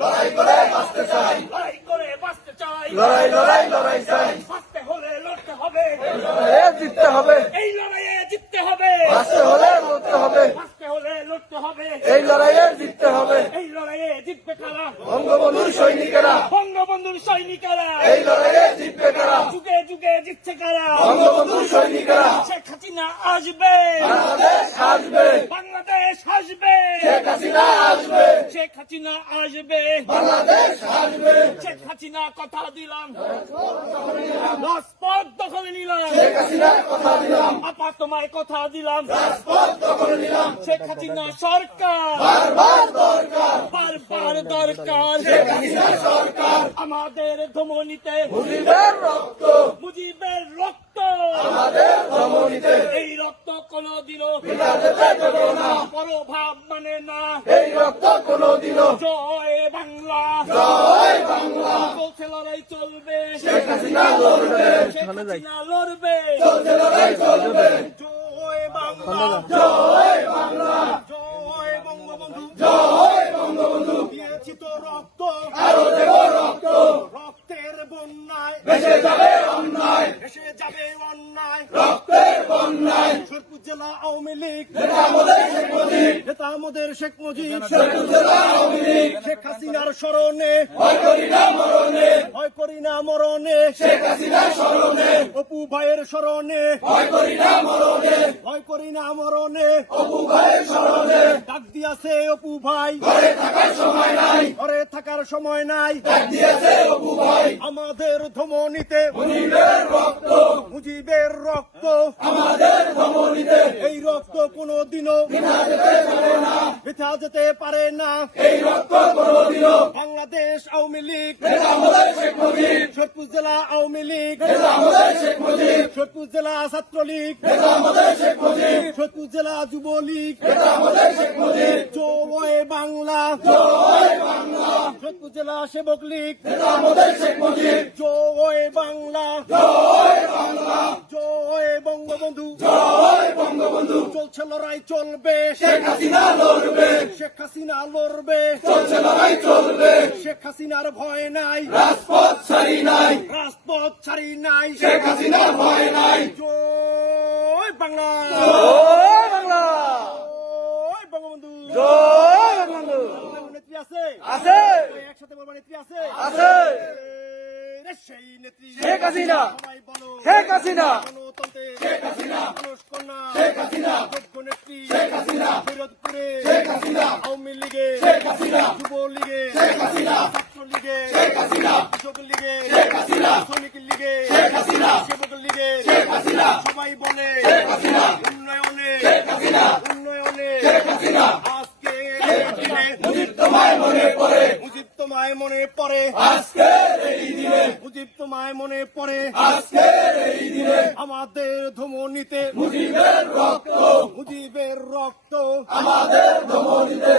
লড়াই করে বাঁচতে চাই, লড়াই করে বাঁচতে চাই, লড়াই লড়াই লড়াই চাই, বাঁচতে হলে লড়তে হবে, লড়াইয়ে জিততে হবে, এই লড়াইয়ে জিততে হবে, বাঁচতে হলে লড়তে হবে, বাঁচতে হলে লড়তে হবে, এই লড়াইয়ে জিততে হবে। এই লড়াইয়ে জিতবে কারা? বঙ্গবন্ধুর সৈনিকেরা, বঙ্গবন্ধুর সৈনিকেরা। এই লড়াইয়ে জিতবে কারা? যুগে যুগে জিতছে কারা? বঙ্গবন্ধুর সৈনিকেরা। শেখ হাসিনা আসবে, বাংলাদেশ আসবে, বাংলাদেশ আসবে, শেখ হাসিনা আসবে, শেখ হাসিনা আসবে, বাংলাদেশ আসবে, শেখ হাসিনা কথা দিলাম, রাজপথ দখলে নিলাম, শেখ হাসিনার কথা দিলাম, আপা তোমায় কথা দিলাম, রাজপথ দখলে নিলাম, শেখ হাসিনা সরকার বারবার দরকার, বারবার দরকার, শেখ হাসিনা সরকার, আমাদের ধমনীতে মুজিবের রক্ত, মুজিবের রক্ত, আমাদের ধমনীতে, এই রক্ত কোনদিনও বিনা যেতে দেব না, পরভাব মানে না। এই রক্ত কোনদিনও, জয় বাংলা, জয় বাংলা, চলছে লড়াই চলবে, শেখ হাসিনা লড়বে, শেখ হাসিনা লড়বে, চলছে লড়াই চলবে, জয় বাংলা, জয় বাংলা, জয় বঙ্গবন্ধু, জয় বঙ্গবন্ধু, দিয়েছি তো রক্ত, আরো দেব রক্ত, রক্তের বন্যায় ভেসে যাবে অন্যায়, এসে যাবে অন্যায়, রক্তের বন্যায়, শেরপুর জেলা আওয়ামী লীগ, নেতা আমাদের শেখ মুজিব, নেতা আমাদের শেখ মুজিব, শেরপুর জেলা আওয়ামী লীগ, শেখ হাসিনার স্মরণে, ভয় করি না মরণে, ভয় করি না মরণে, শেখ হাসিনার স্মরণে, অপু ভাইয়ের স্মরণে, ভয় করি না মরণে, ভয় করি না মরণে, অপু ভাইয়ের স্মরণে, ডাক দিয়াছে অপু ভাই, ঘরে থাকার সময় নাই, ঘরে থাকার সময় নাই, ডাক দিয়েছে অপু ভাই, আমাদের ধমনীতে মুজিবের রক্ত, মুজিবের রক্ত, আমাদের ধমনীতে, এই রক্ত কোনদিনও বিনা যেতে দেব না, বৃথা যেতে পারে না। এই রক্ত কোনদিনও, বাংলাদেশ আওয়ামী লীগ, নেতা আমাদের শেখ মুজিব, শেরপুর জেলা আওয়ামী লীগ, নেতা আমাদের শেখ মুজিব, শেরপুর জেলা ছাত্রলীগ, নেতা আমাদের শেখ মুজিব, শেরপুর জেলা যুবলীগ, নেতা আমাদের শেখ মুজিব, জয় বাংলা, জয় বাংলা, শেরপুর জেলা সেবক লীগ, নেতা আমাদের শেখ মুজিব, জয় বাংলা, জয় বাংলা, জয় বঙ্গবন্ধু, জয় বঙ্গবন্ধু, চলছে লড়াই চলবে, শেখ হাসিনা লড়বে, শেখ হাসিনা লড়বে, চলছে লড়াই চলবে, শেখ হাসিনার ভয় নাই, রাজপথ ছাড়ি নাই, রাজপথ ছাড়ি নাই, শেখ হাসিনার ভয় নাই, জয় বাংলা, জয় বাংলা, জয় বঙ্গবন্ধু, জয় বঙ্গবন্ধু, নেত্রী আছে, আছে, একসাথে বলবা নেত্রী আছে, আছে, রে সেই নেত্রী শেখ হাসিনা, সবাই বলো, শেখ হাসিনা, গণতন্ত্রে শেখ হাসিনা, মানুষ কন্যা, শেখ হাসিনা, যোগ্য নেত্রী, শেখ হাসিনা, ফরিদপুরে শেখ হাসিনা, আওয়ামী লীগে, শেখ হাসিনা, যুবলীগে, শেখ হাসিনা, ছাত্রলীগে, শেখ হাসিনা, কৃষক লীগে, শেখ হাসিনা, শ্রমিক লীগে, শেখ হাসিনা, সেবক লীগে, শেখ হাসিনা, সবাই বলে শেখ হাসিনা, উন্নয়নে, শেখ হাসিনা, উন্নয়নে, শেখ হাসিনা, আজকে এই দিনে মুজিব তোমায় মনে পড়ে, মুজিব তোমায় মনে পড়ে, আজকের এই দিনে, মুজিব তোমায় মনে পড়ে, আজকের এই দিনে, আমাদের ধমনীতে মুজিবের রক্ত, মুজিবের রক্ত, আমাদের ধমনীতে,